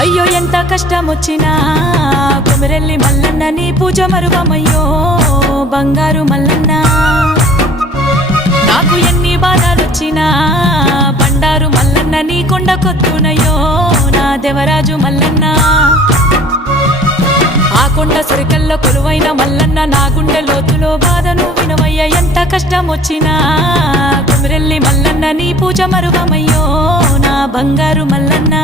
అయ్యో ఎంత కష్టమొచ్చినా కొమిరెల్లి మల్లన్న నీ పూజ మరువమయ్యో బంగారు మల్లన్న నాకు ఎన్ని బాధలొచ్చినా బండారు మల్లన్న నీ కొండ కొత్తునయ్యో నా దేవరాజు మల్లన్న ఆ కొండ సరికల్లో కొలువైన మల్లన్న నా గుండె లోతులో బాధను వినవయ్య ఎంత కష్టమొచ్చినా కొమిరెల్లి మల్లన్న నీ పూజ మరువమయ్యో నా బంగారు మల్లన్న